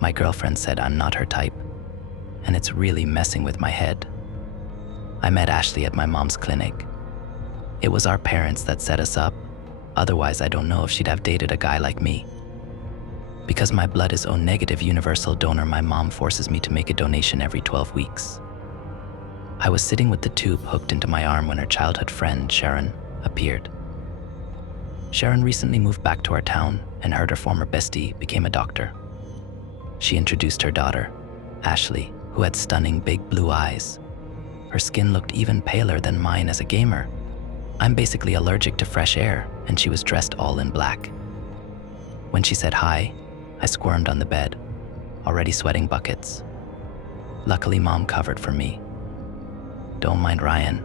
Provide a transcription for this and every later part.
My girlfriend said I'm not her type, and it's really messing with my head. I met Ashley at my mom's clinic. It was our parents that set us up, otherwise I don't know if she'd have dated a guy like me. Because my blood is O negative universal donor, my mom forces me to make a donation every 12 weeks. I was sitting with the tube hooked into my arm when her childhood friend, Sharon, appeared. Sharon recently moved back to our town and heard her former bestie became a doctor. She introduced her daughter, Ashley, who had stunning big blue eyes. Her skin looked even paler than mine as a gamer. I'm basically allergic to fresh air, and she was dressed all in black. When she said hi, I squirmed on the bed, already sweating buckets. Luckily, Mom covered for me. Don't mind Ryan.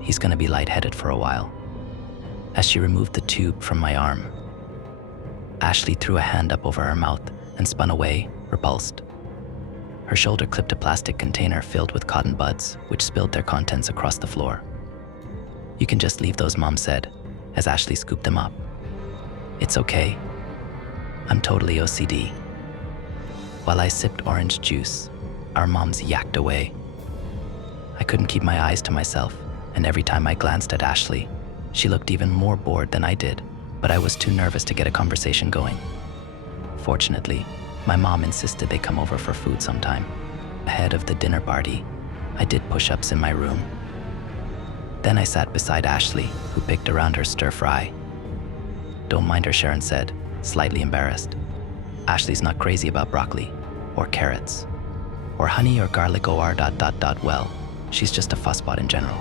He's gonna be lightheaded for a while. As she removed the tube from my arm, Ashley threw a hand up over her mouth and spun away, repulsed. Her shoulder clipped a plastic container filled with cotton buds, which spilled their contents across the floor. You can just leave those, Mom said, as Ashley scooped them up. It's okay. I'm totally OCD. While I sipped orange juice, our moms yacked away. I couldn't keep my eyes to myself, and every time I glanced at Ashley, she looked even more bored than I did, but I was too nervous to get a conversation going. Fortunately, my mom insisted they come over for food sometime. Ahead of the dinner party, I did push-ups in my room. Then I sat beside Ashley, who picked around her stir-fry. Don't mind her, Sharon said, slightly embarrassed. Ashley's not crazy about broccoli, or carrots, or honey or garlic or ... Well, she's just a fussbot in general.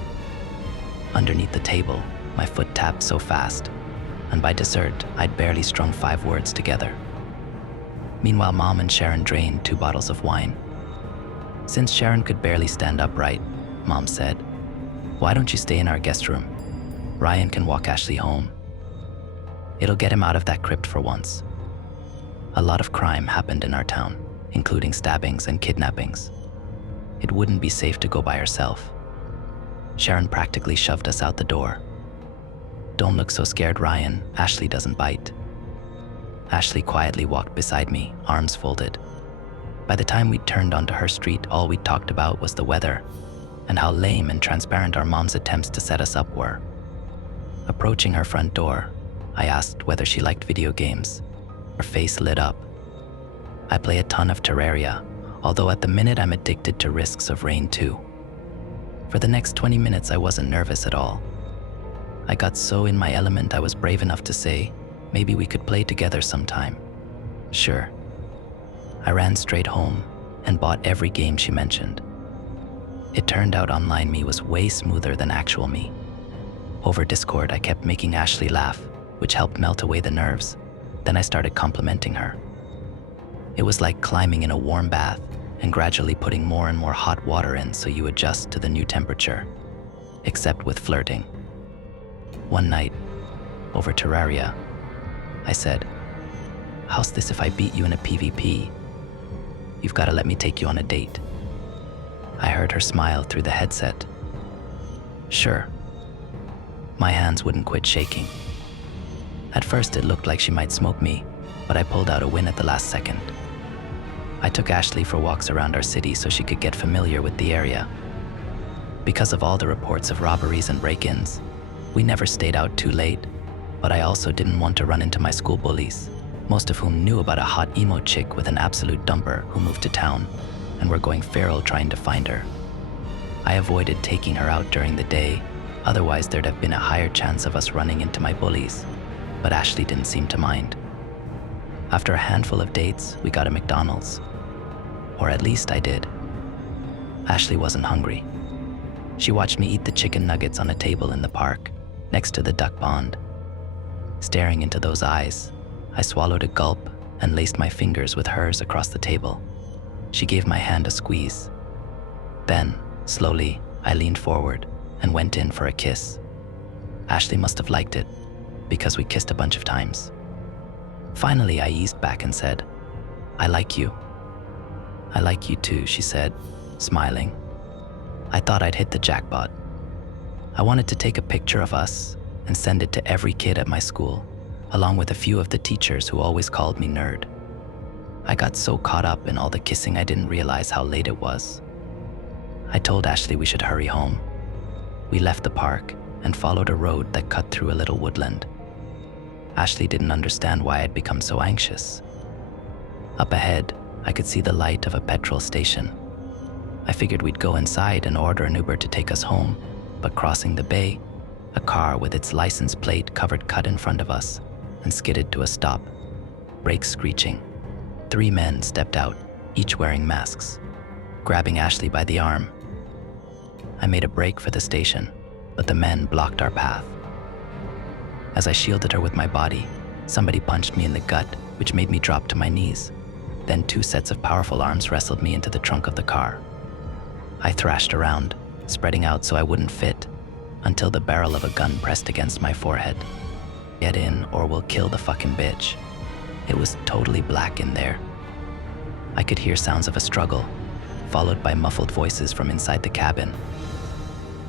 Underneath the table, my foot tapped so fast, and by dessert, I'd barely strung 5 words together. Meanwhile, Mom and Sharon drained 2 bottles of wine. Since Sharon could barely stand upright, Mom said, "Why don't you stay in our guest room? Ryan can walk Ashley home. It'll get him out of that crypt for once." A lot of crime happened in our town, including stabbings and kidnappings. It wouldn't be safe to go by herself. Sharon practically shoved us out the door. "Don't look so scared, Ryan. Ashley doesn't bite." Ashley quietly walked beside me, arms folded. By the time we turned onto her street, all we talked about was the weather and how lame and transparent our mom's attempts to set us up were. Approaching her front door, I asked whether she liked video games. Her face lit up. "I play a ton of Terraria, although at the minute I'm addicted to Risks of Rain 2. For the next 20 minutes, I wasn't nervous at all. I got so in my element I was brave enough to say, maybe we could play together sometime. Sure. I ran straight home and bought every game she mentioned. It turned out online me was way smoother than actual me. Over Discord, I kept making Ashley laugh, which helped melt away the nerves. Then I started complimenting her. It was like climbing in a warm bath and gradually putting more and more hot water in so you adjust to the new temperature, except with flirting. One night, over Terraria, I said, "How's this if I beat you in a PvP? You've got to let me take you on a date." I heard her smile through the headset. "Sure." My hands wouldn't quit shaking. At first it looked like she might smoke me, but I pulled out a win at the last second. I took Ashley for walks around our city so she could get familiar with the area. Because of all the reports of robberies and break-ins, we never stayed out too late, but I also didn't want to run into my school bullies, most of whom knew about a hot emo chick with an absolute dumper who moved to town and were going feral trying to find her. I avoided taking her out during the day, otherwise there'd have been a higher chance of us running into my bullies, but Ashley didn't seem to mind. After a handful of dates, we got a McDonald's. Or at least I did. Ashley wasn't hungry. She watched me eat the chicken nuggets on a table in the park, next to the duck pond. Staring into those eyes, I swallowed a gulp and laced my fingers with hers across the table. She gave my hand a squeeze. Then, slowly, I leaned forward and went in for a kiss. Ashley must have liked it, because we kissed a bunch of times. Finally, I eased back and said, "I like you." "I like you too," she said, smiling. I thought I'd hit the jackpot. I wanted to take a picture of us and send it to every kid at my school, along with a few of the teachers who always called me nerd. I got so caught up in all the kissing I didn't realize how late it was. I told Ashley we should hurry home. We left the park and followed a road that cut through a little woodland. Ashley didn't understand why I'd become so anxious. Up ahead, I could see the light of a petrol station. I figured we'd go inside and order an Uber to take us home, but crossing the bay, a car with its license plate covered cut in front of us and skidded to a stop, brakes screeching. 3 men stepped out, each wearing masks, grabbing Ashley by the arm. I made a break for the station, but the men blocked our path. As I shielded her with my body, somebody punched me in the gut, which made me drop to my knees. Then 2 sets of powerful arms wrestled me into the trunk of the car. I thrashed around, spreading out so I wouldn't fit, until the barrel of a gun pressed against my forehead. Get in or we'll kill the fucking bitch. It was totally black in there. I could hear sounds of a struggle, followed by muffled voices from inside the cabin.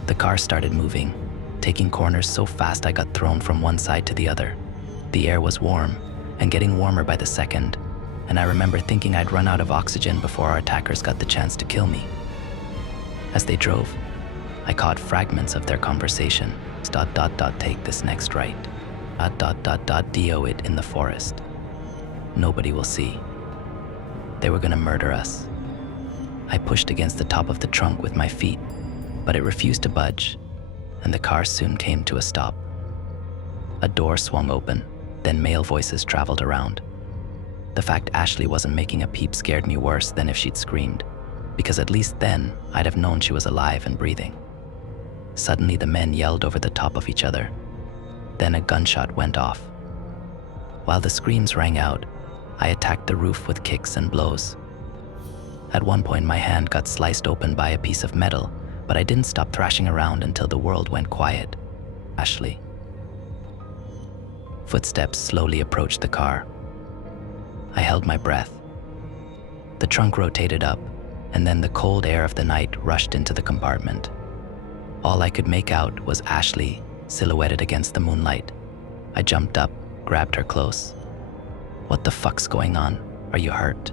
The car started moving, taking corners so fast I got thrown from one side to the other. The air was warm, and getting warmer by the second, and I remember thinking I'd run out of oxygen before our attackers got the chance to kill me. As they drove, I caught fragments of their conversation. Take this next right. Do it in the forest. Nobody will see. They were gonna murder us. I pushed against the top of the trunk with my feet, but it refused to budge, and the car soon came to a stop. A door swung open, then male voices traveled around. The fact Ashley wasn't making a peep scared me worse than if she'd screamed, because at least then I'd have known she was alive and breathing. Suddenly the men yelled over the top of each other. Then a gunshot went off. While the screams rang out, I attacked the roof with kicks and blows. At one point my hand got sliced open by a piece of metal, but I didn't stop thrashing around until the world went quiet. Ashley. Footsteps slowly approached the car. I held my breath. The trunk rotated up, and then the cold air of the night rushed into the compartment. All I could make out was Ashley, silhouetted against the moonlight. I jumped up, grabbed her close. What the fuck's going on? Are you hurt?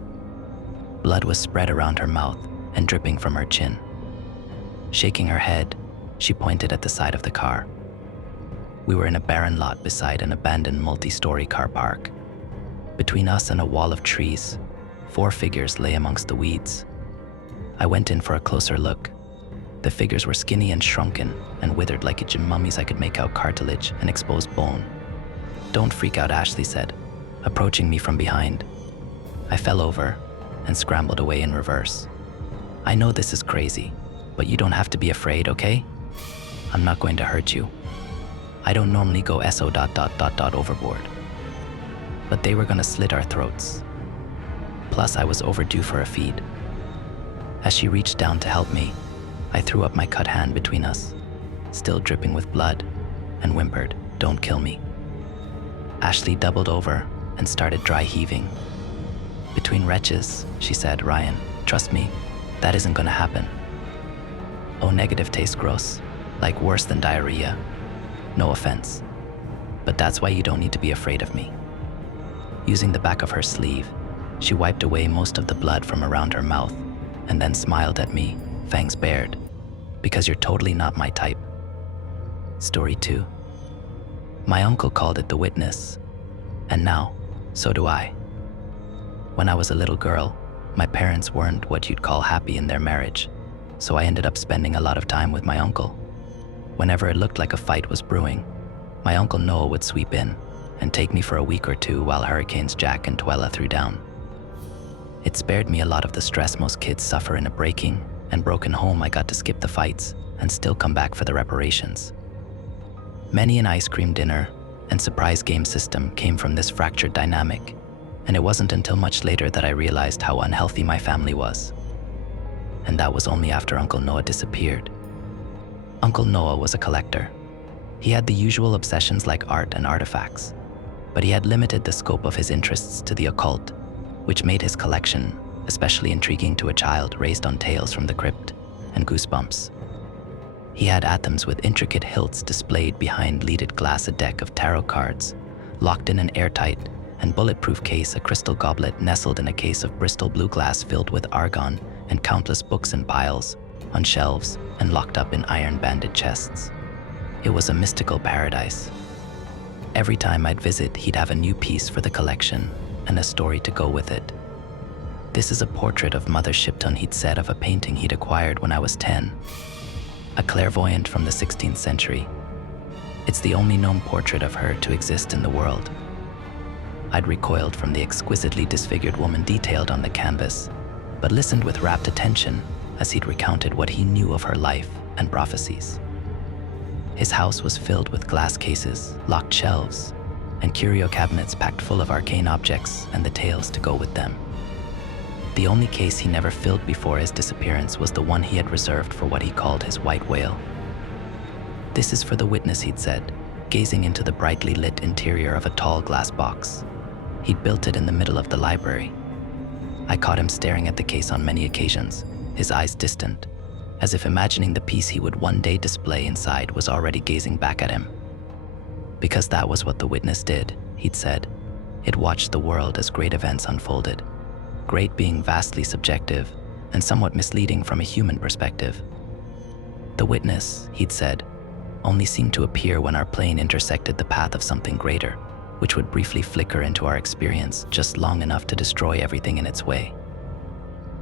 Blood was spread around her mouth and dripping from her chin. Shaking her head, she pointed at the side of the car. We were in a barren lot beside an abandoned multi-story car park. Between us and a wall of trees, 4 figures lay amongst the weeds. I went in for a closer look. The figures were skinny and shrunken and withered like Egyptian mummies. I could make out cartilage and exposed bone. Don't freak out, Ashley said, approaching me from behind. I fell over and scrambled away in reverse. I know this is crazy, but you don't have to be afraid, okay? I'm not going to hurt you. I don't normally go overboard. But they were gonna slit our throats. Plus, I was overdue for a feed. As she reached down to help me, I threw up my cut hand between us, still dripping with blood, and whimpered, "Don't kill me." Ashley doubled over and started dry heaving. "Between wretches," she said, "Ryan, trust me, that isn't gonna happen." "Oh, negative tastes gross, like worse than diarrhea. No offense, but that's why you don't need to be afraid of me." Using the back of her sleeve, she wiped away most of the blood from around her mouth and then smiled at me, fangs bared, "Because you're totally not my type." Story 2. My uncle called it The Witness, and now, so do I. When I was a little girl, my parents weren't what you'd call happy in their marriage, so I ended up spending a lot of time with my uncle. Whenever it looked like a fight was brewing, my Uncle Noah would sweep in and take me for a week or 2 while Hurricanes Jack and Twella threw down. It spared me a lot of the stress most kids suffer in a breaking and broken home. I got to skip the fights and still come back for the reparations. Many an ice cream dinner and surprise game system came from this fractured dynamic, and it wasn't until much later that I realized how unhealthy my family was. And that was only after Uncle Noah disappeared. Uncle Noah was a collector. He had the usual obsessions like art and artifacts, but he had limited the scope of his interests to the occult, which made his collection especially intriguing to a child raised on tales from the crypt and Goosebumps. He had atoms with intricate hilts displayed behind leaded glass, a deck of tarot cards, locked in an airtight and bulletproof case, a crystal goblet nestled in a case of Bristol blue glass filled with argon, and countless books in piles, on shelves, and locked up in iron-banded chests. It was a mystical paradise. Every time I'd visit, he'd have a new piece for the collection and a story to go with it. This is a portrait of Mother Shipton, he'd said, of a painting he'd acquired when I was 10. A clairvoyant from the 16th century. It's the only known portrait of her to exist in the world. I'd recoiled from the exquisitely disfigured woman detailed on the canvas, but listened with rapt attention as he'd recounted what he knew of her life and prophecies. His house was filled with glass cases, locked shelves, and curio cabinets packed full of arcane objects and the tales to go with them. The only case he never filled before his disappearance was the one he had reserved for what he called his white whale. "This is for the witness," he'd said, gazing into the brightly lit interior of a tall glass box. He'd built it in the middle of the library. I caught him staring at the case on many occasions, his eyes distant, as if imagining the piece he would one day display inside was already gazing back at him. Because that was what the witness did, he'd said. It watched the world as great events unfolded, great being vastly subjective and somewhat misleading from a human perspective. The witness, he'd said, only seemed to appear when our plane intersected the path of something greater, which would briefly flicker into our experience just long enough to destroy everything in its way.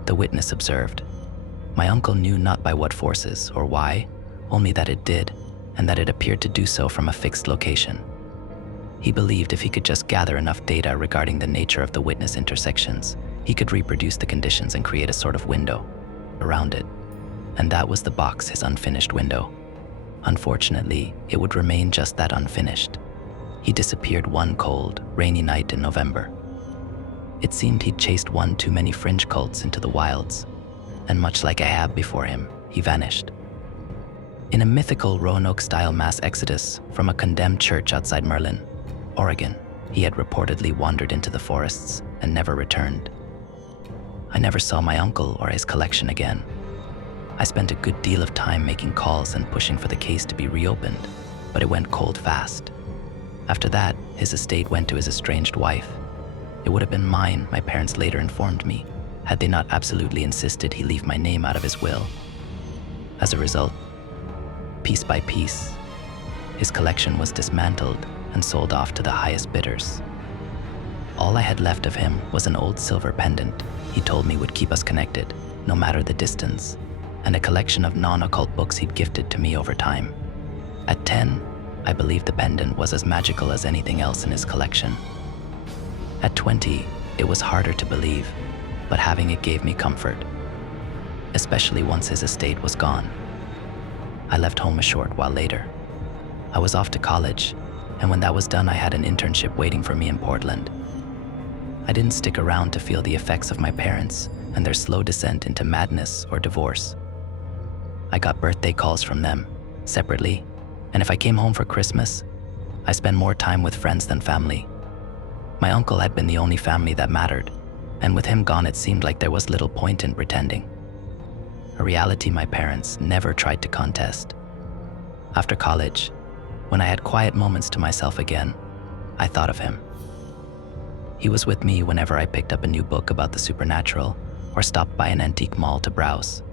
The witness observed. My uncle knew not by what forces or why, only that it did, and that it appeared to do so from a fixed location. He believed if he could just gather enough data regarding the nature of the witness intersections, he could reproduce the conditions and create a sort of window around it. And that was the box, his unfinished window. Unfortunately, it would remain just that, unfinished. He disappeared one cold, rainy night in November. It seemed he'd chased one too many fringe cults into the wilds, and much like Ahab before him, he vanished. In a mythical Roanoke-style mass exodus from a condemned church outside Merlin, Oregon, he had reportedly wandered into the forests and never returned. I never saw my uncle or his collection again. I spent a good deal of time making calls and pushing for the case to be reopened, but it went cold fast. After that, his estate went to his estranged wife. It would have been mine, my parents later informed me, had they not absolutely insisted he leave my name out of his will. As a result, piece by piece, his collection was dismantled and sold off to the highest bidders. All I had left of him was an old silver pendant he told me would keep us connected, no matter the distance, and a collection of non-occult books he'd gifted to me over time. At 10, I believed the pendant was as magical as anything else in his collection. At 20, it was harder to believe, but having it gave me comfort, especially once his estate was gone. I left home a short while later. I was off to college, and when that was done, I had an internship waiting for me in Portland. I didn't stick around to feel the effects of my parents and their slow descent into madness or divorce. I got birthday calls from them, separately, and if I came home for Christmas, I spent more time with friends than family. My uncle had been the only family that mattered, and with him gone, it seemed like there was little point in pretending. A reality my parents never tried to contest. After college, when I had quiet moments to myself again, I thought of him. He was with me whenever I picked up a new book about the supernatural or stopped by an antique mall to browse.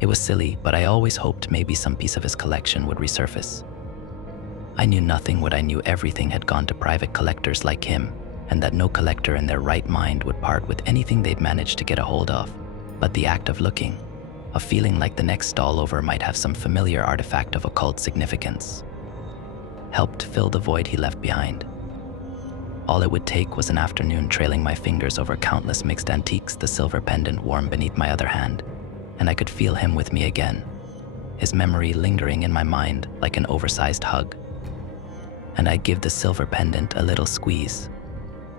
It was silly, but I always hoped maybe some piece of his collection would resurface. I knew nothing, what I knew everything had gone to private collectors like him, and that no collector in their right mind would part with anything they'd managed to get a hold of. But the act of looking, of feeling like the next stall over might have some familiar artifact of occult significance, helped fill the void he left behind. All it would take was an afternoon trailing my fingers over countless mixed antiques, the silver pendant warm beneath my other hand, and I could feel him with me again, his memory lingering in my mind like an oversized hug. And I'd give the silver pendant a little squeeze,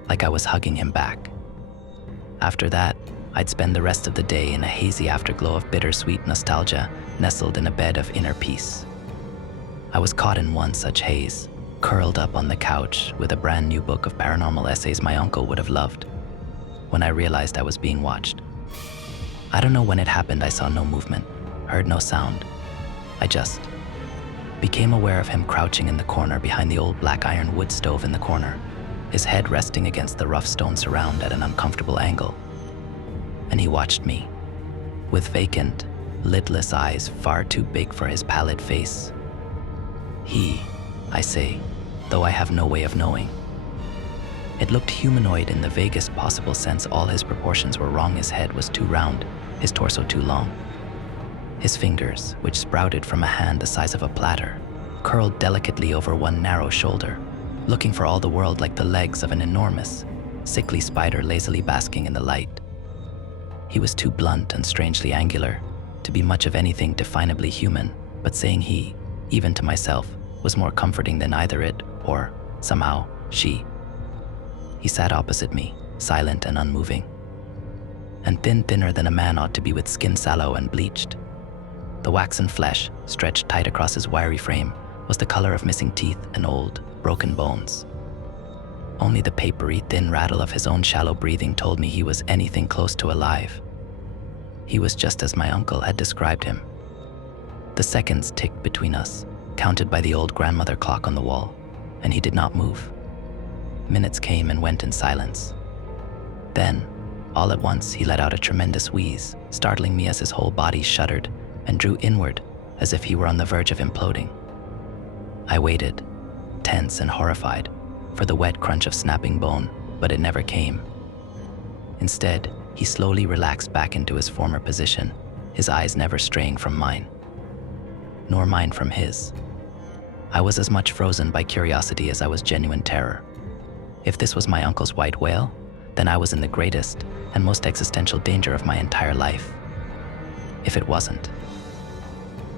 like I was hugging him back. After that, I'd spend the rest of the day in a hazy afterglow of bittersweet nostalgia, nestled in a bed of inner peace. I was caught in one such haze, curled up on the couch with a brand new book of paranormal essays my uncle would have loved, when I realized I was being watched. I don't know when it happened. I saw no movement, heard no sound. I just became aware of him crouching in the corner behind the old black iron wood stove in the corner, his head resting against the rough stone surround at an uncomfortable angle. And he watched me, with vacant, lidless eyes far too big for his pallid face. He, I say, though I have no way of knowing. It looked humanoid in the vaguest possible sense. All his proportions were wrong. His head was too round, his torso too long. His fingers, which sprouted from a hand the size of a platter, curled delicately over one narrow shoulder, looking for all the world like the legs of an enormous, sickly spider lazily basking in the light. He was too blunt and strangely angular to be much of anything definably human, but saying he, even to myself, was more comforting than either it or, somehow, she. He sat opposite me, silent and unmoving, and thinner than a man ought to be, with skin sallow and bleached. The waxen flesh, stretched tight across his wiry frame, was the color of missing teeth and old, broken bones. Only the papery, thin rattle of his own shallow breathing told me he was anything close to alive. He was just as my uncle had described him. The seconds ticked between us, counted by the old grandmother clock on the wall, and he did not move. Minutes came and went in silence. Then, all at once, he let out a tremendous wheeze, startling me as his whole body shuddered and drew inward as if he were on the verge of imploding. I waited, tense and horrified, for the wet crunch of snapping bone, but it never came. Instead, he slowly relaxed back into his former position, his eyes never straying from mine, nor mine from his. I was as much frozen by curiosity as I was genuine terror. If this was my uncle's white whale, then I was in the greatest and most existential danger of my entire life. If it wasn't,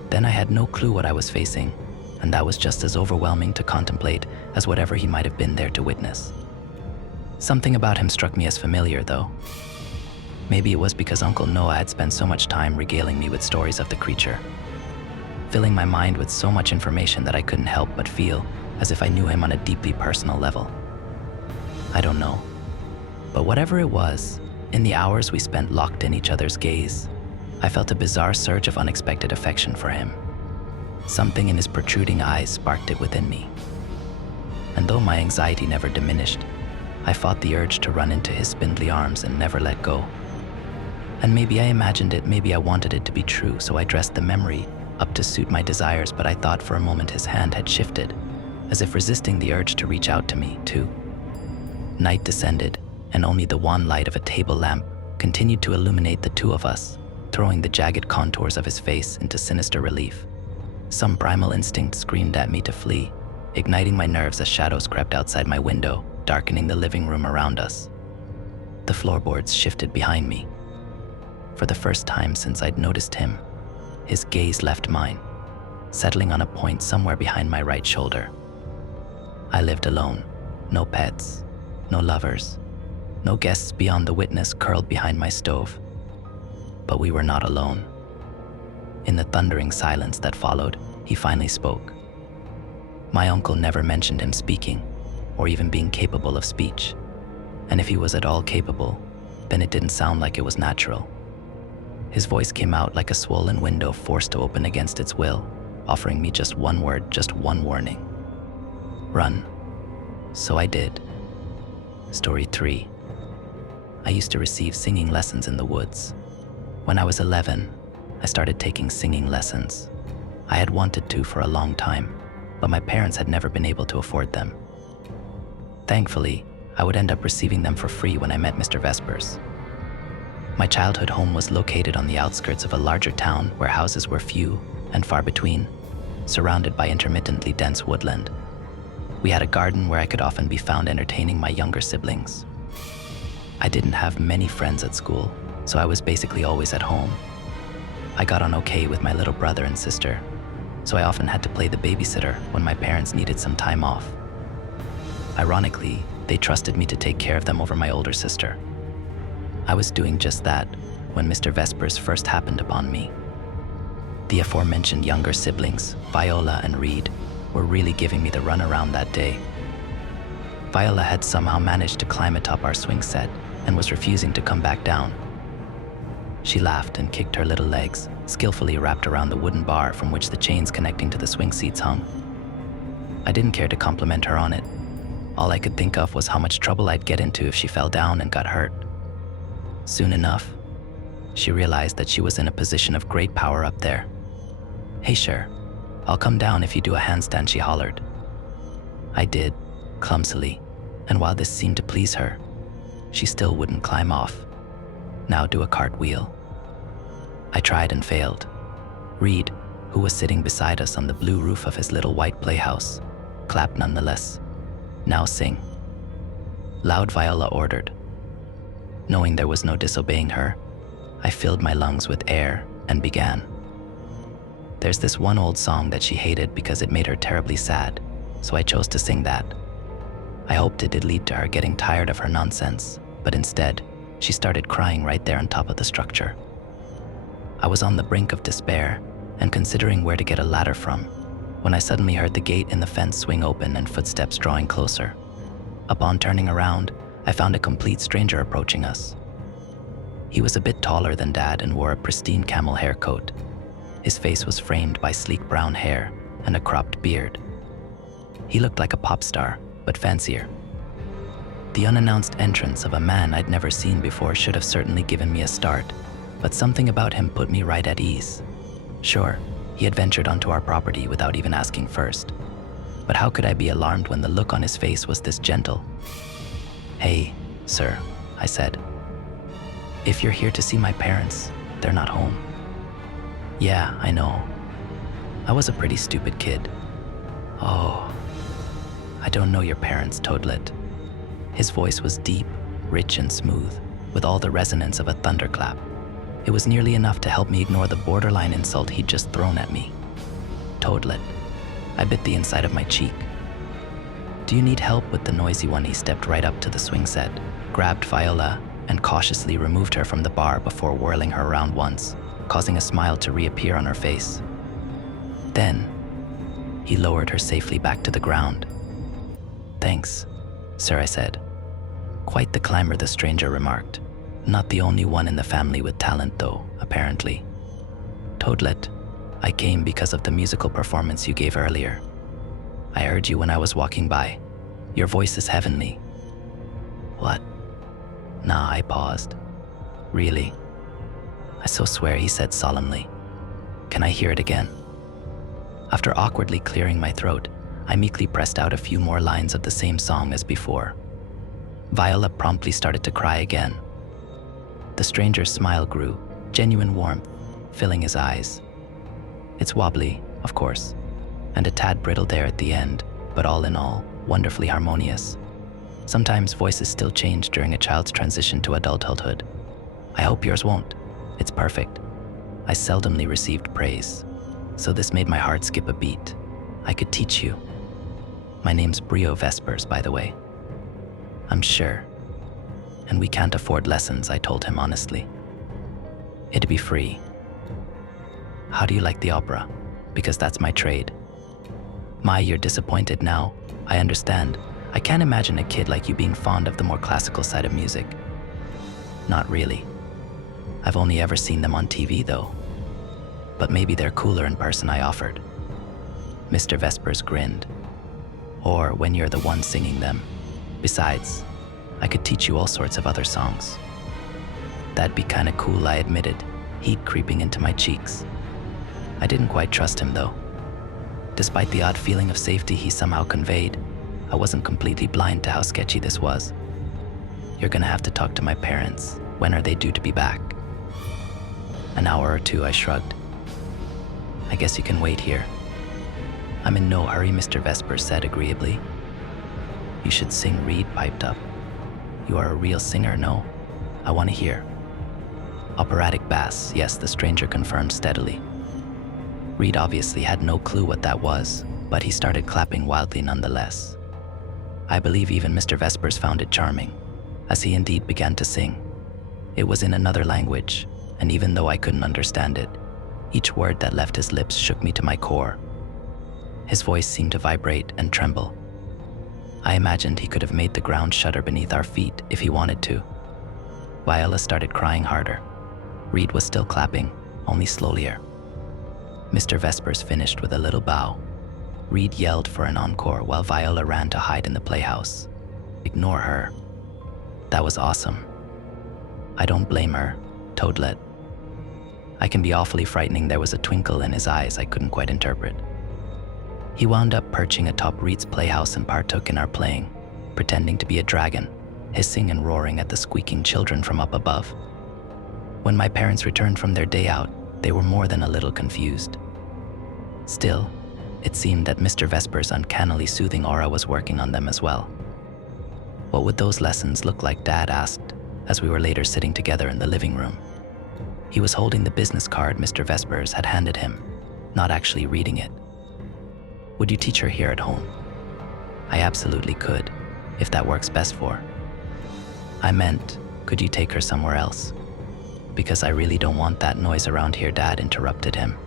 then I had no clue what I was facing, and that was just as overwhelming to contemplate as whatever he might have been there to witness. Something about him struck me as familiar, though. Maybe it was because Uncle Noah had spent so much time regaling me with stories of the creature, filling my mind with so much information that I couldn't help but feel as if I knew him on a deeply personal level. I don't know. But whatever it was, in the hours we spent locked in each other's gaze, I felt a bizarre surge of unexpected affection for him. Something in his protruding eyes sparked it within me. And though my anxiety never diminished, I fought the urge to run into his spindly arms and never let go. And maybe I imagined it, maybe I wanted it to be true, so I dressed the memory up to suit my desires, but I thought for a moment his hand had shifted, as if resisting the urge to reach out to me, too. Night descended, and only the wan light of a table lamp continued to illuminate the two of us, throwing the jagged contours of his face into sinister relief. Some primal instinct screamed at me to flee, igniting my nerves as shadows crept outside my window, darkening the living room around us. The floorboards shifted behind me. For the first time since I'd noticed him, his gaze left mine, settling on a point somewhere behind my right shoulder. I lived alone, no pets, no lovers, no guests beyond the witness curled behind my stove. But we were not alone. In the thundering silence that followed, he finally spoke. My uncle never mentioned him speaking, or even being capable of speech. And if he was at all capable, then it didn't sound like it was natural. His voice came out like a swollen window forced to open against its will, offering me just one word, just one warning. Run. So I did. Story 3. I used to receive singing lessons in the woods. When I was 11, I started taking singing lessons. I had wanted to for a long time, but my parents had never been able to afford them. Thankfully, I would end up receiving them for free when I met Mr. Vespers. My childhood home was located on the outskirts of a larger town where houses were few and far between, surrounded by intermittently dense woodland. We had a garden where I could often be found entertaining my younger siblings. I didn't have many friends at school, so I was basically always at home. I got on okay with my little brother and sister, so I often had to play the babysitter when my parents needed some time off. Ironically, they trusted me to take care of them over my older sister. I was doing just that when Mr. Vespers first happened upon me. The aforementioned younger siblings, Viola and Reed, were really giving me the runaround that day. Viola had somehow managed to climb atop our swing set and was refusing to come back down. She laughed and kicked her little legs, skillfully wrapped around the wooden bar from which the chains connecting to the swing seats hung. I didn't care to compliment her on it. All I could think of was how much trouble I'd get into if she fell down and got hurt. Soon enough, she realized that she was in a position of great power up there. "Hey, sure, I'll come down if you do a handstand," she hollered. I did, clumsily, and while this seemed to please her, she still wouldn't climb off. "Now do a cartwheel." I tried and failed. Reed, who was sitting beside us on the blue roof of his little white playhouse, clapped nonetheless. "Now sing." Loud Viola ordered. Knowing there was no disobeying her, I filled my lungs with air and began. There's this one old song that she hated because it made her terribly sad, so I chose to sing that. I hoped it did lead to her getting tired of her nonsense, but instead, she started crying right there on top of the structure. I was on the brink of despair and considering where to get a ladder from, when I suddenly heard the gate in the fence swing open and footsteps drawing closer. Upon turning around, I found a complete stranger approaching us. He was a bit taller than Dad and wore a pristine camel hair coat. His face was framed by sleek brown hair and a cropped beard. He looked like a pop star, but fancier. The unannounced entrance of a man I'd never seen before should have certainly given me a start, but something about him put me right at ease. Sure, he had ventured onto our property without even asking first, but how could I be alarmed when the look on his face was this gentle? "Hey, sir," I said. "If you're here to see my parents, they're not home." "Yeah, I know. I was a pretty stupid kid." "Oh, I don't know your parents, Toadlet." His voice was deep, rich and smooth, with all the resonance of a thunderclap. It was nearly enough to help me ignore the borderline insult he'd just thrown at me. "Toadlet." I bit the inside of my cheek. "Do you need help with the noisy one?" He stepped right up to the swing set, grabbed Viola, and cautiously removed her from the bar before whirling her around once, causing a smile to reappear on her face. Then, he lowered her safely back to the ground. "Thanks, sir," I said. "Quite the climber," the stranger remarked. "Not the only one in the family with talent, though, apparently." "Toadlet, I came because of the musical performance you gave earlier. I heard you when I was walking by. Your voice is heavenly." "What?" "Nah," I paused. "Really?" "I so swear," he said solemnly. "Can I hear it again?" After awkwardly clearing my throat, I meekly pressed out a few more lines of the same song as before. Viola promptly started to cry again. The stranger's smile grew, genuine warmth, filling his eyes. It's wobbly, of course, and a tad brittle there at the end, but all in all, wonderfully harmonious. Sometimes voices still change during a child's transition to adulthood. I hope yours won't. It's perfect. I seldomly received praise, so this made my heart skip a beat. I could teach you. My name's Brio Vespers, by the way. I'm sure. And we can't afford lessons, I told him honestly. It'd be free. How do you like the opera? Because that's my trade. My, you're disappointed now. I understand. I can't imagine a kid like you being fond of the more classical side of music. Not really. I've only ever seen them on TV, though. But maybe they're cooler in person, I offered. Mr. Vespers grinned. Or when you're the one singing them. Besides, I could teach you all sorts of other songs. That'd be kinda cool, I admitted, heat creeping into my cheeks. I didn't quite trust him, though. Despite the odd feeling of safety he somehow conveyed, I wasn't completely blind to how sketchy this was. You're gonna have to talk to my parents. When are they due to be back? An hour or two, I shrugged. I guess you can wait here. I'm in no hurry, Mr. Vespers said agreeably. You should sing, Reed piped up. You are a real singer, no? I want to hear. Operatic bass, yes, the stranger confirmed steadily. Reed obviously had no clue what that was, but he started clapping wildly nonetheless. I believe even Mr. Vespers found it charming, as he indeed began to sing. It was in another language, and even though I couldn't understand it, each word that left his lips shook me to my core. His voice seemed to vibrate and tremble. I imagined he could have made the ground shudder beneath our feet if he wanted to. Viola started crying harder. Reed was still clapping, only slowlier. Mr. Vespers finished with a little bow. Reed yelled for an encore while Viola ran to hide in the playhouse. Ignore her. That was awesome. I don't blame her, Toadlet. I can be awfully frightening. There was a twinkle in his eyes I couldn't quite interpret. He wound up perching atop Reed's playhouse and partook in our playing, pretending to be a dragon, hissing and roaring at the squeaking children from up above. When my parents returned from their day out, they were more than a little confused. Still, it seemed that Mr. Vesper's uncannily soothing aura was working on them as well. What would those lessons look like, Dad asked, as we were later sitting together in the living room. He was holding the business card Mr. Vespers had handed him, not actually reading it. Would you teach her here at home? I absolutely could, if that works best for her. I meant, could you take her somewhere else? Because I really don't want that noise around here, Dad interrupted him.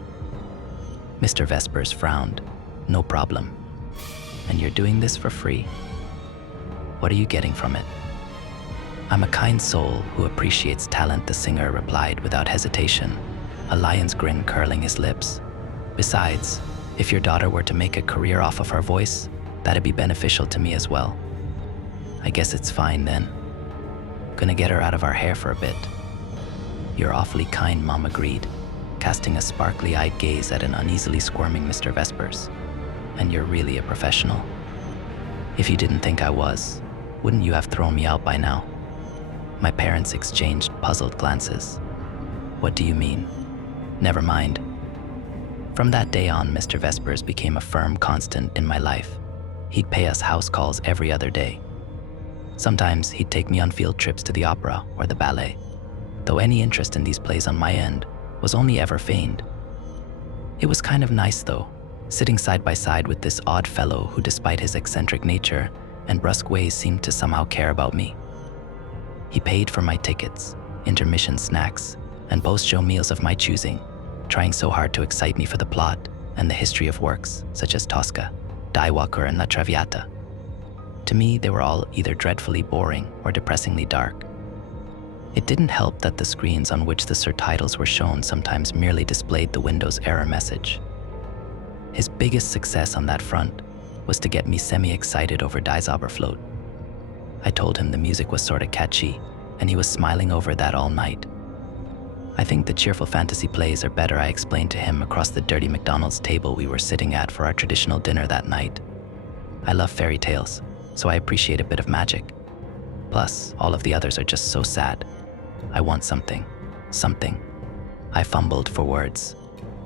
Mr. Vespers frowned. No problem. And you're doing this for free? What are you getting from it? I'm a kind soul who appreciates talent, the singer replied without hesitation, a lion's grin curling his lips. Besides, if your daughter were to make a career off of her voice, that'd be beneficial to me as well. I guess it's fine then. Gonna get her out of our hair for a bit. You're awfully kind, Mom agreed, casting a sparkly-eyed gaze at an uneasily squirming Mr. Vespers. And you're really a professional. If you didn't think I was, wouldn't you have thrown me out by now? My parents exchanged puzzled glances. What do you mean? Never mind. From that day on, Mr. Vespers became a firm constant in my life. He'd pay us house calls every other day. Sometimes he'd take me on field trips to the opera or the ballet, though any interest in these plays on my end was only ever feigned. It was kind of nice though, sitting side by side with this odd fellow who, despite his eccentric nature and brusque ways, seemed to somehow care about me. He paid for my tickets, intermission snacks, and post-show meals of my choosing, trying so hard to excite me for the plot and the history of works such as Tosca, Die Walker, and La Traviata. To me, they were all either dreadfully boring or depressingly dark. It didn't help that the screens on which the surtitles were shown sometimes merely displayed the Windows error message. His biggest success on that front was to get me semi-excited over Die Zauberflöte. I told him the music was sorta catchy, and he was smiling over that all night. I think the cheerful fantasy plays are better, I explained to him across the dirty McDonald's table we were sitting at for our traditional dinner that night. I love fairy tales, so I appreciate a bit of magic. Plus, all of the others are just so sad. I want something. I fumbled for words.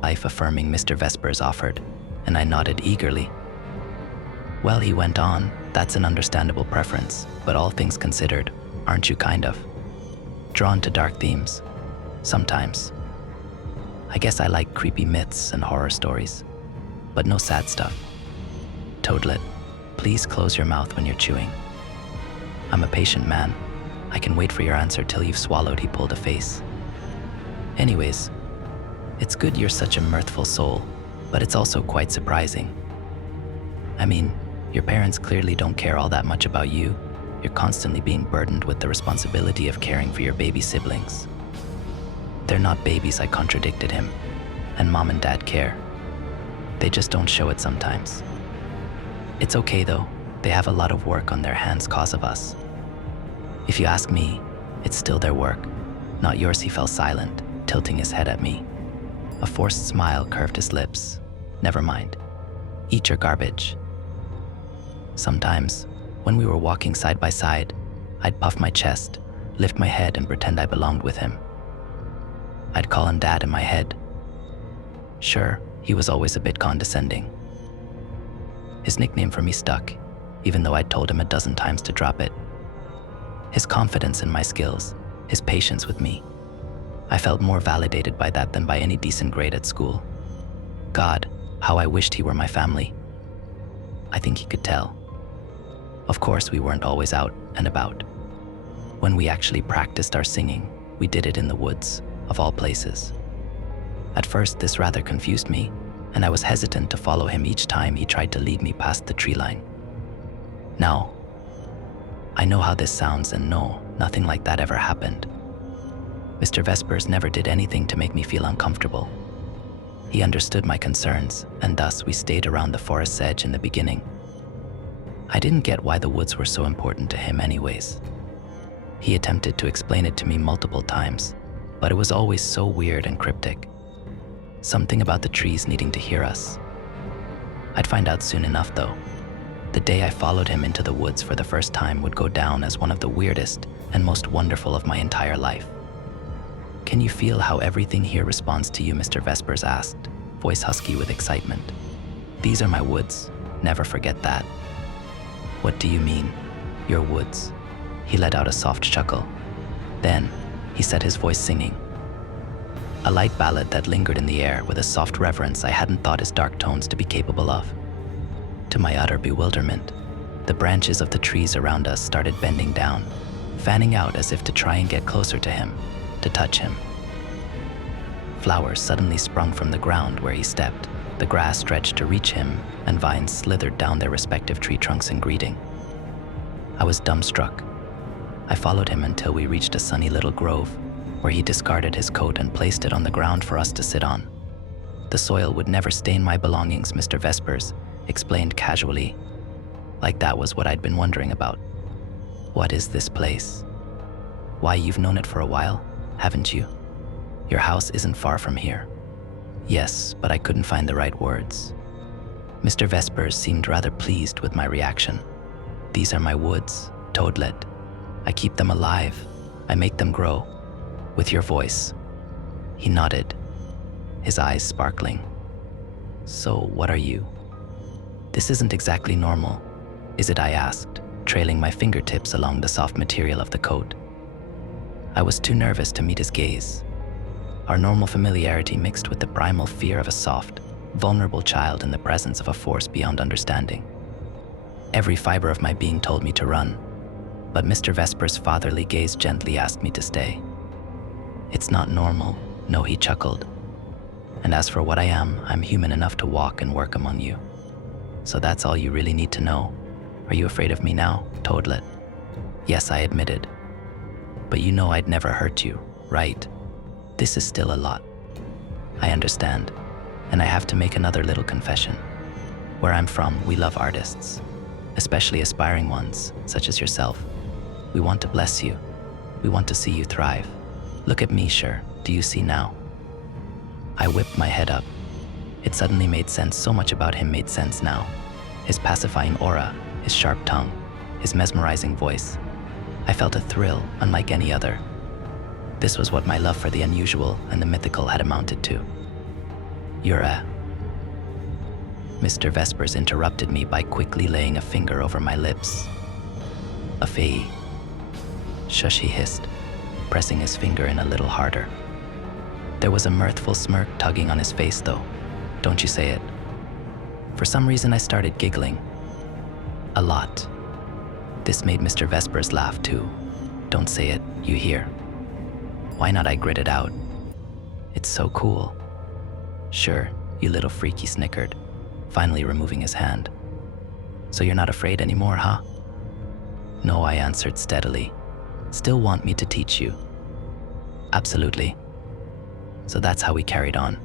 Life-affirming Mr. Vespers offered, and I nodded eagerly. Well, he went on, that's an understandable preference, but all things considered, aren't you kind of drawn to dark themes? Sometimes. I guess I like creepy myths and horror stories, but no sad stuff. Toadlet, please close your mouth when you're chewing. I'm a patient man. I can wait for your answer till you've swallowed, he pulled a face. Anyways, it's good you're such a mirthful soul, but it's also quite surprising. I mean, your parents clearly don't care all that much about you. You're constantly being burdened with the responsibility of caring for your baby siblings. They're not babies, I contradicted him, and Mom and Dad care. They just don't show it sometimes. It's okay though, they have a lot of work on their hands cause of us. If you ask me, it's still their work, not yours. He fell silent, tilting his head at me. A forced smile curved his lips. Never mind. Eat your garbage. Sometimes, when we were walking side by side, I'd puff my chest, lift my head, and pretend I belonged with him. I'd call him Dad in my head. Sure, he was always a bit condescending. His nickname for me stuck, even though I'd told him a dozen times to drop it. His confidence in my skills, his patience with me. I felt more validated by that than by any decent grade at school. God, how I wished he were my family. I think he could tell. Of course, we weren't always out and about. When we actually practiced our singing, we did it in the woods, of all places. At first, this rather confused me, and I was hesitant to follow him each time he tried to lead me past the tree line. Now, I know how this sounds, and no, nothing like that ever happened. Mr. Vespers never did anything to make me feel uncomfortable. He understood my concerns, and thus we stayed around the forest's edge in the beginning. I didn't get why the woods were so important to him anyways. He attempted to explain it to me multiple times, but it was always so weird and cryptic. Something about the trees needing to hear us. I'd find out soon enough though. The day I followed him into the woods for the first time would go down as one of the weirdest and most wonderful of my entire life. "Can you feel how everything here responds to you?" Mr. Vespers asked, voice husky with excitement. "These are my woods, never forget that." "What do you mean, your woods?" He let out a soft chuckle. Then, he set his voice singing. A light ballad that lingered in the air with a soft reverence I hadn't thought his dark tones to be capable of. To my utter bewilderment, the branches of the trees around us started bending down, fanning out as if to try and get closer to him, to touch him. Flowers suddenly sprung from the ground where he stepped, the grass stretched to reach him, and vines slithered down their respective tree trunks in greeting. I was dumbstruck. I followed him until we reached a sunny little grove, where he discarded his coat and placed it on the ground for us to sit on. "The soil would never stain my belongings," Mr. Vespers explained casually, like that was what I'd been wondering about. "What is this place?" "Why, you've known it for a while, haven't you? Your house isn't far from here." "Yes, but I couldn't find the right words." Mr. Vespers seemed rather pleased with my reaction. "These are my woods, Toadlet. I keep them alive. I make them grow. With your voice." He nodded, his eyes sparkling. "So, what are you?" "This isn't exactly normal, is it?" I asked, trailing my fingertips along the soft material of the coat. I was too nervous to meet his gaze. Our normal familiarity mixed with the primal fear of a soft, vulnerable child in the presence of a force beyond understanding. Every fiber of my being told me to run, but Mr. Vesper's fatherly gaze gently asked me to stay. "It's not normal, no," he chuckled. "And as for what I am, I'm human enough to walk and work among you. So that's all you really need to know. Are you afraid of me now, Toadlet?" "Yes," I admitted. "But you know I'd never hurt you, right? This is still a lot." "I understand, and I have to make another little confession. Where I'm from, we love artists, especially aspiring ones, such as yourself. We want to bless you. We want to see you thrive. Look at me, sure. Do you see now?" I whipped my head up. It suddenly made sense. So much about him made sense now. His pacifying aura, his sharp tongue, his mesmerizing voice. I felt a thrill unlike any other. This was what my love for the unusual and the mythical had amounted to. "You're a..." Mr. Vespers interrupted me by quickly laying a finger over my lips. "A fae." "Shush," he hissed, pressing his finger in a little harder. There was a mirthful smirk tugging on his face though. "Don't you say it." For some reason I started giggling. A lot. This made Mr. Vespers laugh too. "Don't say it, you hear." "Why not?" I gritted out. "It's so cool." "Sure, you little freak," he snickered, finally removing his hand. "So you're not afraid anymore, huh?" "No," I answered steadily. "Still want me to teach you?" "Absolutely." So that's how we carried on.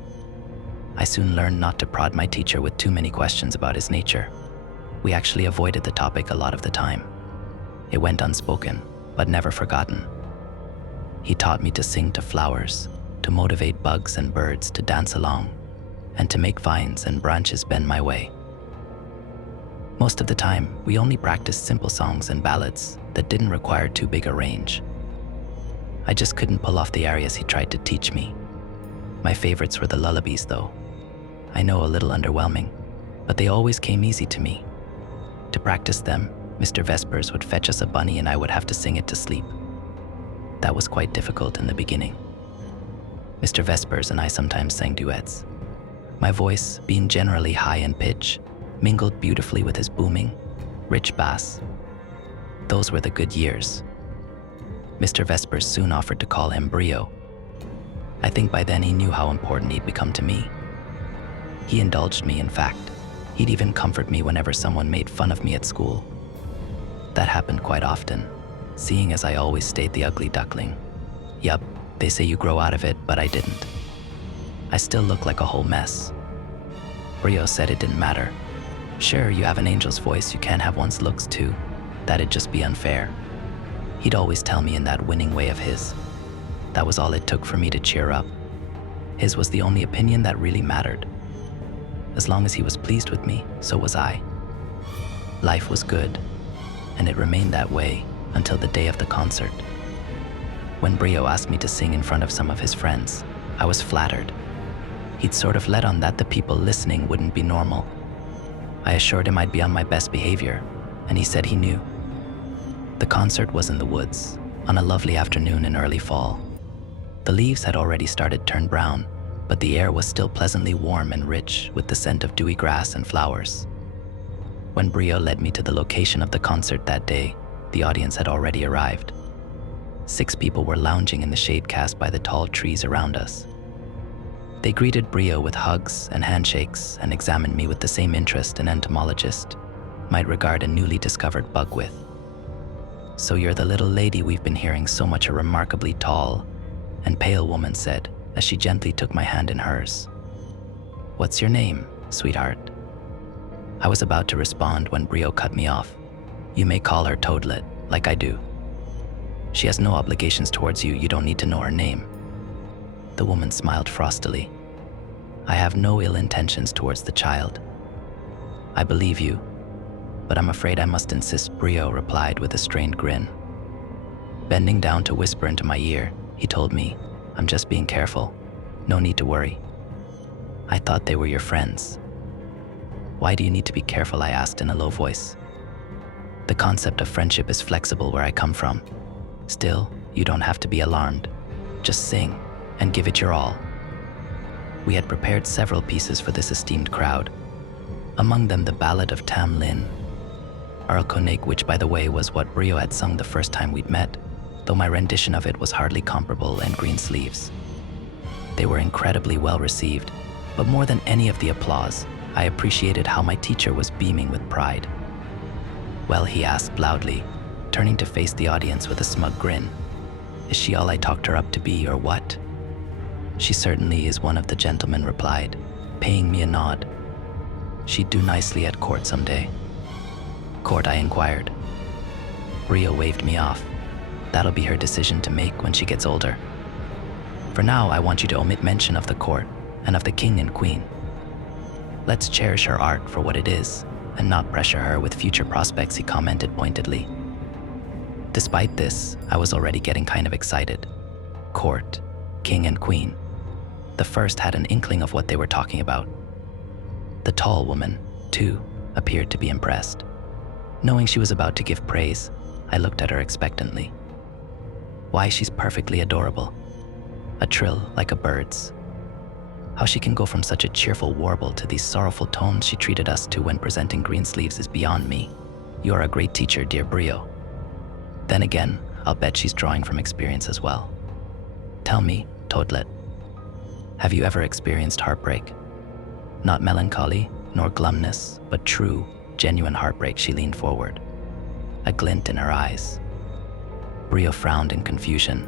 I soon learned not to prod my teacher with too many questions about his nature. We actually avoided the topic a lot of the time. It went unspoken, but never forgotten. He taught me to sing to flowers, to motivate bugs and birds to dance along, and to make vines and branches bend my way. Most of the time, we only practiced simple songs and ballads that didn't require too big a range. I just couldn't pull off the arias he tried to teach me. My favorites were the lullabies though. I know, a little underwhelming, but they always came easy to me. To practice them, Mr. Vespers would fetch us a bunny and I would have to sing it to sleep. That was quite difficult in the beginning. Mr. Vespers and I sometimes sang duets. My voice, being generally high in pitch, mingled beautifully with his booming, rich bass. Those were the good years. Mr. Vespers soon offered to call him Brio. I think by then he knew how important he'd become to me. He indulged me, in fact. He'd even comfort me whenever someone made fun of me at school. That happened quite often, seeing as I always stayed the ugly duckling. Yup, they say you grow out of it, but I didn't. I still look like a whole mess. Brio said it didn't matter. Sure, you have an angel's voice, you can't have one's looks too. That'd just be unfair. He'd always tell me in that winning way of his. That was all it took for me to cheer up. His was the only opinion that really mattered. As long as he was pleased with me, so was I. Life was good, and it remained that way until the day of the concert. When Brio asked me to sing in front of some of his friends, I was flattered. He'd sort of let on that the people listening wouldn't be normal. I assured him I'd be on my best behavior, and he said he knew. The concert was in the woods, on a lovely afternoon in early fall. The leaves had already started to turn brown, but the air was still pleasantly warm and rich with the scent of dewy grass and flowers. When Brio led me to the location of the concert that day, the audience had already arrived. 6 people were lounging in the shade cast by the tall trees around us. They greeted Brio with hugs and handshakes and examined me with the same interest an entomologist might regard a newly discovered bug with. "So you're the little lady we've been hearing so much," a remarkably tall and pale woman said as she gently took my hand in hers. "What's your name, sweetheart?" I was about to respond when Brio cut me off. "You may call her Toadlet, like I do. She has no obligations towards you, you don't need to know her name." The woman smiled frostily. "I have no ill intentions towards the child." "I believe you, but I'm afraid I must insist," Brio replied with a strained grin. Bending down to whisper into my ear, he told me, "I'm just being careful. No need to worry." "I thought they were your friends." "Why do you need to be careful?" I asked in a low voice. "The concept of friendship is flexible where I come from. Still, you don't have to be alarmed. Just sing and give it your all." We had prepared several pieces for this esteemed crowd, among them the Ballad of Tam Lin, Arlkonig, which by the way was what Brio had sung the first time we'd met, though my rendition of it was hardly comparable, and Green Sleeves. They were incredibly well received, but more than any of the applause, I appreciated how my teacher was beaming with pride. "Well," he asked loudly, turning to face the audience with a smug grin, "is she all I talked her up to be, or what?" "She certainly is," one of the gentlemen replied, paying me a nod. "She'd do nicely at court someday." "Court?" I inquired. Brio waved me off. "That'll be her decision to make when she gets older. For now, I want you to omit mention of the court and of the king and queen. Let's cherish her art for what it is and not pressure her with future prospects," he commented pointedly. Despite this, I was already getting kind of excited. Court, king and queen. The first had an inkling of what they were talking about. The tall woman, too, appeared to be impressed. Knowing she was about to give praise, I looked at her expectantly. Why, she's perfectly adorable. A trill like a bird's. How she can go from such a cheerful warble to these sorrowful tones she treated us to when presenting Green Sleeves is beyond me. "You are a great teacher, dear Brio." Then again, I'll bet she's drawing from experience as well. "Tell me, Toadlet, have you ever experienced heartbreak? Not melancholy, nor glumness, but true, genuine heartbreak." She leaned forward, a glint in her eyes. Brio frowned in confusion,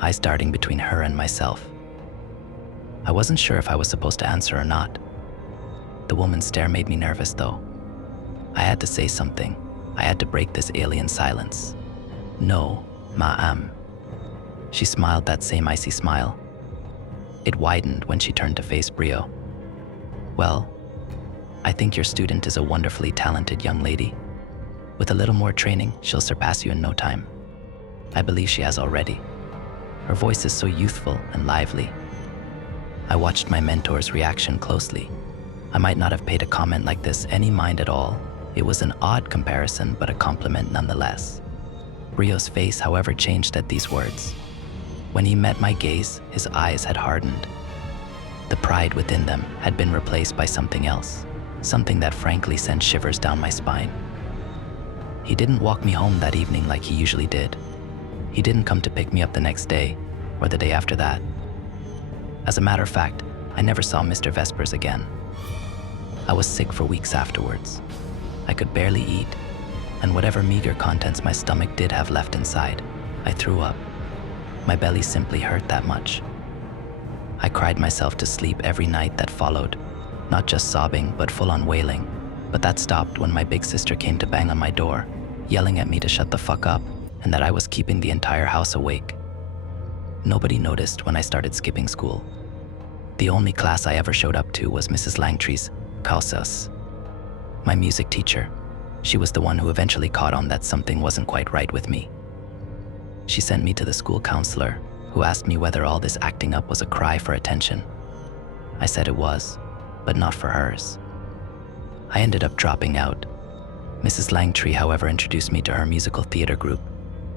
eyes darting between her and myself. I wasn't sure if I was supposed to answer or not. The woman's stare made me nervous, though. I had to say something. I had to break this alien silence. "No, ma'am." She smiled that same icy smile. It widened when she turned to face Brio. "Well, I think your student is a wonderfully talented young lady. With a little more training, she'll surpass you in no time. I believe she has already. Her voice is so youthful and lively." I watched my mentor's reaction closely. I might not have paid a comment like this any mind at all. It was an odd comparison, but a compliment nonetheless. Brio's face, however, changed at these words. When he met my gaze, his eyes had hardened. The pride within them had been replaced by something else, something that frankly sent shivers down my spine. He didn't walk me home that evening like he usually did. He didn't come to pick me up the next day, or the day after that. As a matter of fact, I never saw Mr. Vespers again. I was sick for weeks afterwards. I could barely eat, and whatever meager contents my stomach did have left inside, I threw up. My belly simply hurt that much. I cried myself to sleep every night that followed, not just sobbing, but full-on wailing. But that stopped when my big sister came to bang on my door, yelling at me to shut the fuck up and that I was keeping the entire house awake. Nobody noticed when I started skipping school. The only class I ever showed up to was Mrs. Langtry's Causas. My music teacher. She was the one who eventually caught on that something wasn't quite right with me. She sent me to the school counselor, who asked me whether all this acting up was a cry for attention. I said it was, but not for hers. I ended up dropping out. Mrs. Langtry, however, introduced me to her musical theater group.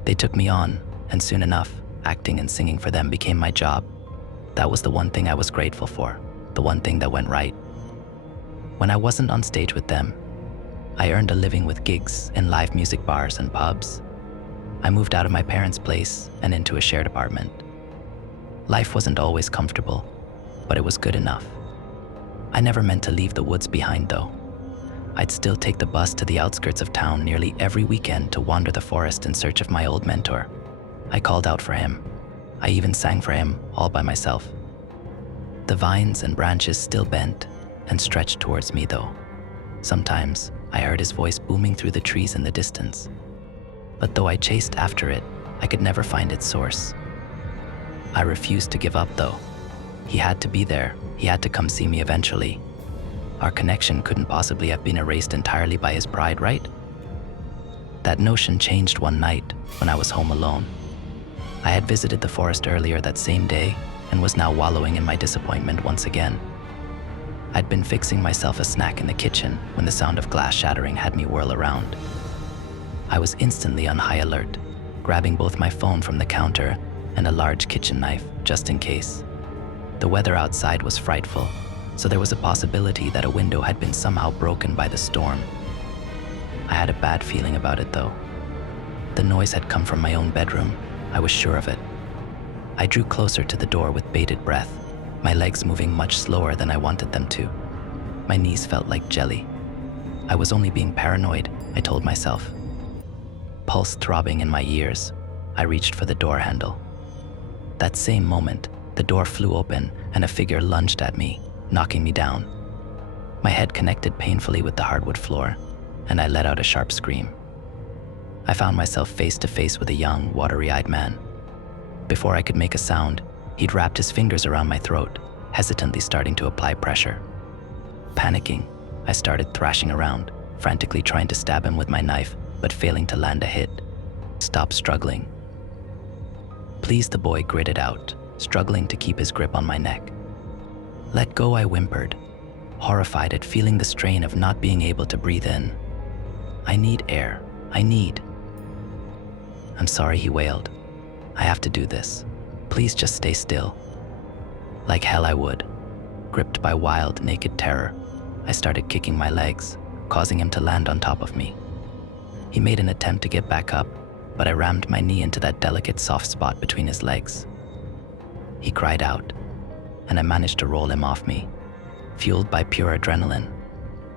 They took me on, and soon enough, acting and singing for them became my job. That was the one thing I was grateful for, the one thing that went right. When I wasn't on stage with them, I earned a living with gigs in live music bars and pubs. I moved out of my parents' place and into a shared apartment. Life wasn't always comfortable, but it was good enough. I never meant to leave the woods behind though. I'd still take the bus to the outskirts of town nearly every weekend to wander the forest in search of my old mentor. I called out for him. I even sang for him all by myself. The vines and branches still bent and stretched towards me though. Sometimes I heard his voice booming through the trees in the distance. But though I chased after it, I could never find its source. I refused to give up though. He had to be there. He had to come see me eventually. Our connection couldn't possibly have been erased entirely by his pride, right? That notion changed one night when I was home alone. I had visited the forest earlier that same day and was now wallowing in my disappointment once again. I'd been fixing myself a snack in the kitchen when the sound of glass shattering had me whirl around. I was instantly on high alert, grabbing both my phone from the counter and a large kitchen knife just in case. The weather outside was frightful, so there was a possibility that a window had been somehow broken by the storm. I had a bad feeling about it though. The noise had come from my own bedroom. I was sure of it. I drew closer to the door with bated breath, my legs moving much slower than I wanted them to. My knees felt like jelly. I was only being paranoid, I told myself. Pulse throbbing in my ears, I reached for the door handle. That same moment, the door flew open and a figure lunged at me, knocking me down. My head connected painfully with the hardwood floor, and I let out a sharp scream. I found myself face to face with a young, watery-eyed man. Before I could make a sound, he'd wrapped his fingers around my throat, hesitantly starting to apply pressure. Panicking, I started thrashing around, frantically trying to stab him with my knife, but failing to land a hit. Stop struggling. Please, the boy gritted out, struggling to keep his grip on my neck. Let go, I whimpered, horrified at feeling the strain of not being able to breathe in. I need air. I need. I'm sorry, he wailed. I have to do this. Please just stay still. Like hell I would. Gripped by wild, naked terror, I started kicking my legs, causing him to land on top of me. He made an attempt to get back up, but I rammed my knee into that delicate soft spot between his legs. He cried out, and I managed to roll him off me. Fueled by pure adrenaline,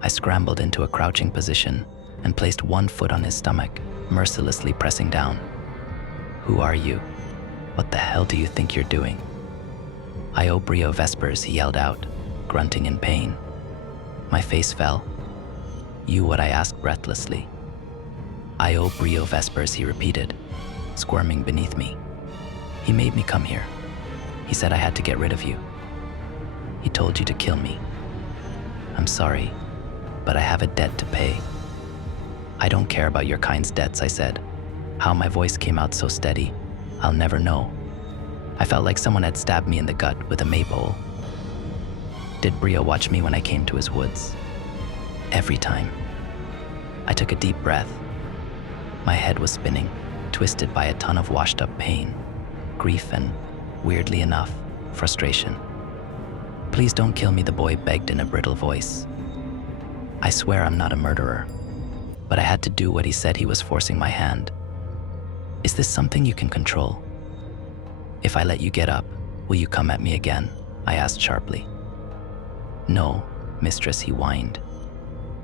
I scrambled into a crouching position and placed one foot on his stomach, mercilessly pressing down. Who are you? What the hell do you think you're doing? Io Brio Vespers, he yelled out, grunting in pain. My face fell. You, what I asked breathlessly. Io Brio Vespers, he repeated, squirming beneath me. He made me come here. He said I had to get rid of you. He told you to kill me. I'm sorry, but I have a debt to pay. I don't care about your kind's debts, I said. How my voice came out so steady, I'll never know. I felt like someone had stabbed me in the gut with a maypole. Did Brio watch me when I came to his woods? Every time. I took a deep breath. My head was spinning, twisted by a ton of washed up pain, grief, and, weirdly enough, frustration. Please don't kill me, the boy begged in a brittle voice. I swear I'm not a murderer, but I had to do what he said. He was forcing my hand. Is this something you can control? If I let you get up, will you come at me again? I asked sharply. No, mistress, he whined.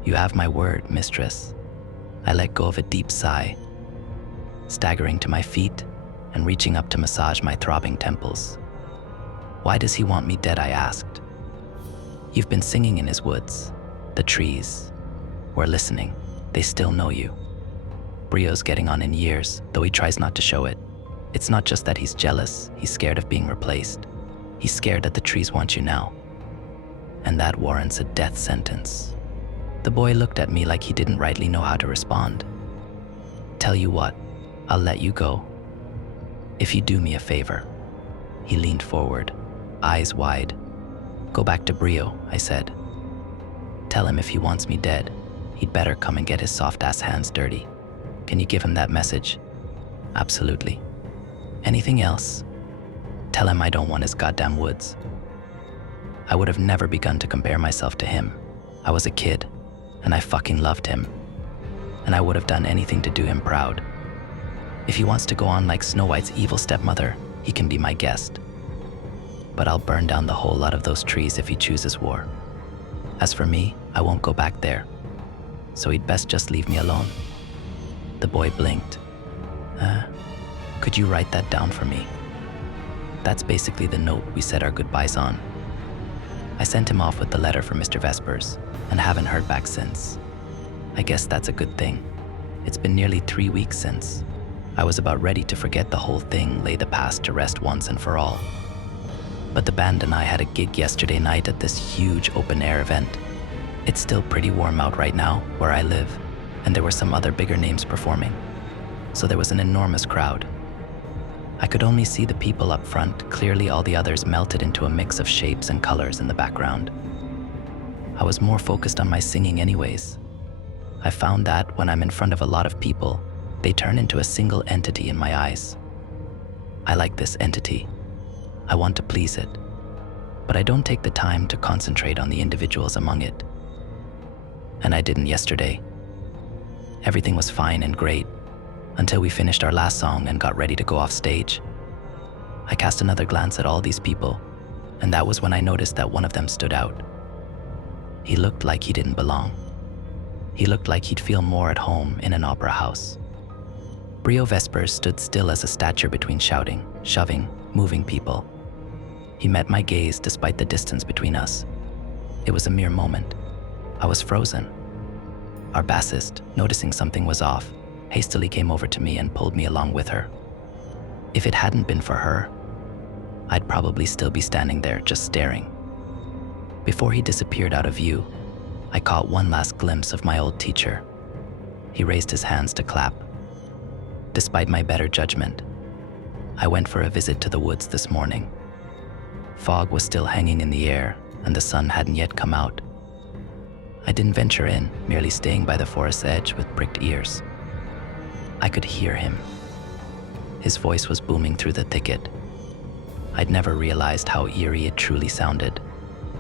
You have my word, mistress. I let go of a deep sigh, staggering to my feet and reaching up to massage my throbbing temples. Why does he want me dead, I asked. You've been singing in his woods. The trees were listening. They still know you. Brio's getting on in years, though he tries not to show it. It's not just that he's jealous, he's scared of being replaced. He's scared that the trees want you now. And that warrants a death sentence. The boy looked at me like he didn't rightly know how to respond. Tell you what, I'll let you go. If you do me a favor. He leaned forward, eyes wide. Go back to Brio, I said. Tell him if he wants me dead, he'd better come and get his soft-ass hands dirty. Can you give him that message? Absolutely. Anything else? Tell him I don't want his goddamn woods. I would have never begun to compare myself to him. I was a kid, and I fucking loved him. And I would have done anything to do him proud. If he wants to go on like Snow White's evil stepmother, he can be my guest. But I'll burn down the whole lot of those trees if he chooses war. As for me, I won't go back there. So he'd best just leave me alone. The boy blinked. Could you write that down for me? That's basically the note we said our goodbyes on. I sent him off with the letter for Mr. Vespers and haven't heard back since. I guess that's a good thing. It's been nearly 3 weeks since. I was about ready to forget the whole thing, lay the past to rest once and for all. But the band and I had a gig yesterday night at this huge open-air event. It's still pretty warm out right now, where I live, and there were some other bigger names performing. So there was an enormous crowd. I could only see the people up front, clearly all the others melted into a mix of shapes and colors in the background. I was more focused on my singing anyways. I found that when I'm in front of a lot of people, they turn into a single entity in my eyes. I like this entity. I want to please it, but I don't take the time to concentrate on the individuals among it. And I didn't yesterday. Everything was fine and great until we finished our last song and got ready to go off stage. I cast another glance at all these people, and that was when I noticed that one of them stood out. He looked like he didn't belong. He looked like he'd feel more at home in an opera house. Brio Vespers stood still as a statue between shouting, shoving, moving people. He met my gaze despite the distance between us. It was a mere moment. I was frozen. Our bassist, noticing something was off, hastily came over to me and pulled me along with her. If it hadn't been for her, I'd probably still be standing there just staring. Before he disappeared out of view, I caught one last glimpse of my old teacher. He raised his hands to clap. Despite my better judgment, I went for a visit to the woods this morning. Fog was still hanging in the air, and the sun hadn't yet come out. I didn't venture in, merely staying by the forest's edge with pricked ears. I could hear him. His voice was booming through the thicket. I'd never realized how eerie it truly sounded.